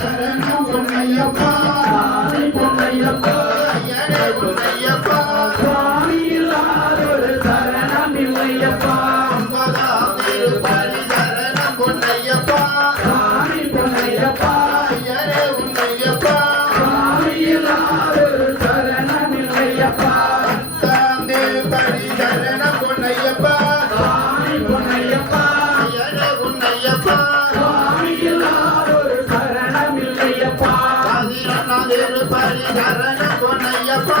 Hare பரிகரண பொன்னையப்பா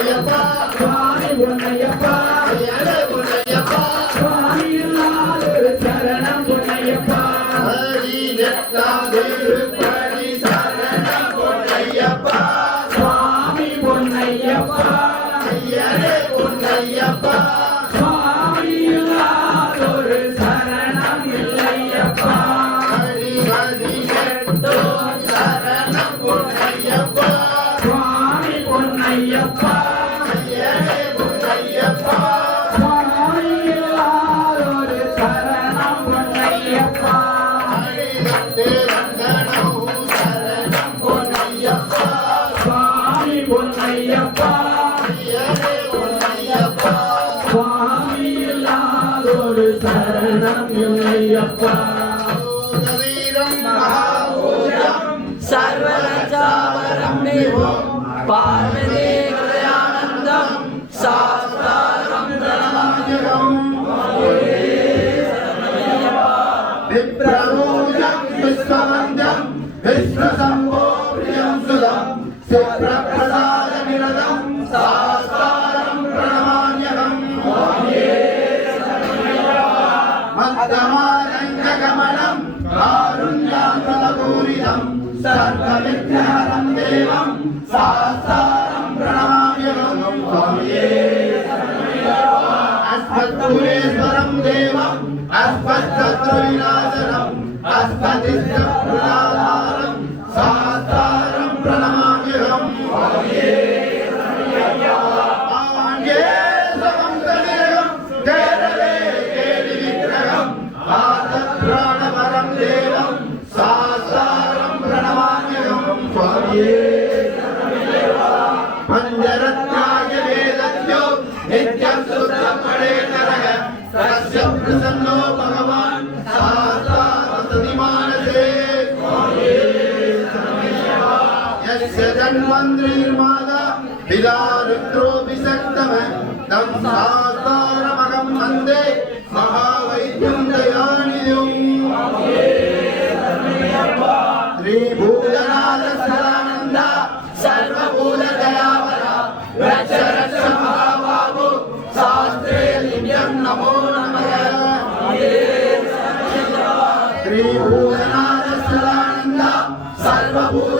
올렸다. சர்வரஞ்சாவரம் பார்வதி கல்யாணந்தம். சாஸ்தாரம் सर्वविघ्नहरं देवं सास्तारं प्रणमाम्यहं स्वामिये अस्मद्गुणेश्वरं देवम् अस्मच्छत्रविनाशनम् अस्मदिष्टप्रदानम् जन्मन्त्री माता पिता रुद्रोऽपि सप्तम तं सास्तारमहं वन्दे महावैद्यं दयानिधिम् श्रीभूतनाथ सदानन्द सर्वभूतदयावरा रक्ष रक्ष महाबाबु शास्त्रे लिङ्गं नमो नमः श्रीभूतनाथ सदानन्द सर्वभूत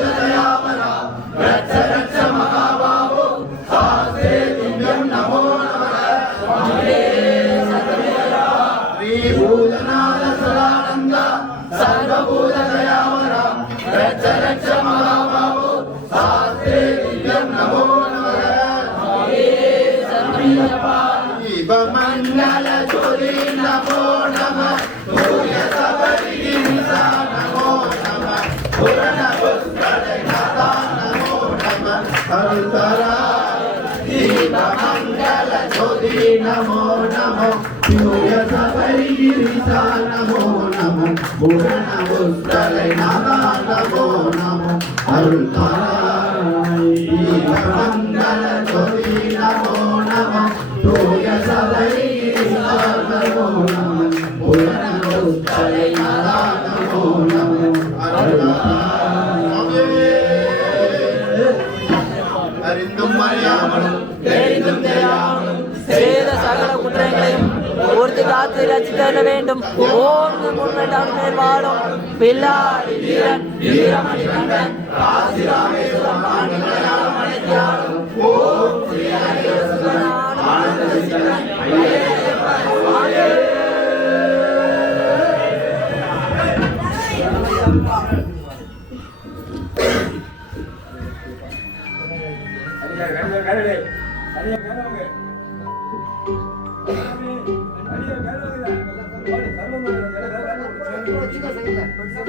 ಸಂತರ ದೀಪ ಮಂಗಲ ಜ್ಯೋತಿ ನಮೋ ನಮೋ ಸೂರ್ಯ ಸಬರಿಗಿರಿಸ ನಮೋ ನಮೋ ಪುರಣ ಉತ್ತಲೆ ನಮ ನಮೋ ನಮೋ ಅರುಳ ದೀಪ ಮಂಗಲ செய்த சகல குற்றங்களையும் ஒருத்தி காத்து ரசித்தர வேண்டும். ஓம் முன்னேற்றம் மேல் வாழும் பில்லாரி வீரன் வீரமணி கண்டன் காசி ராமேஸ்வரம் ஓம் ஸ்ரீ ஹரிசுதனான ஆனந்த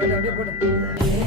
அப்படியே போட்டு.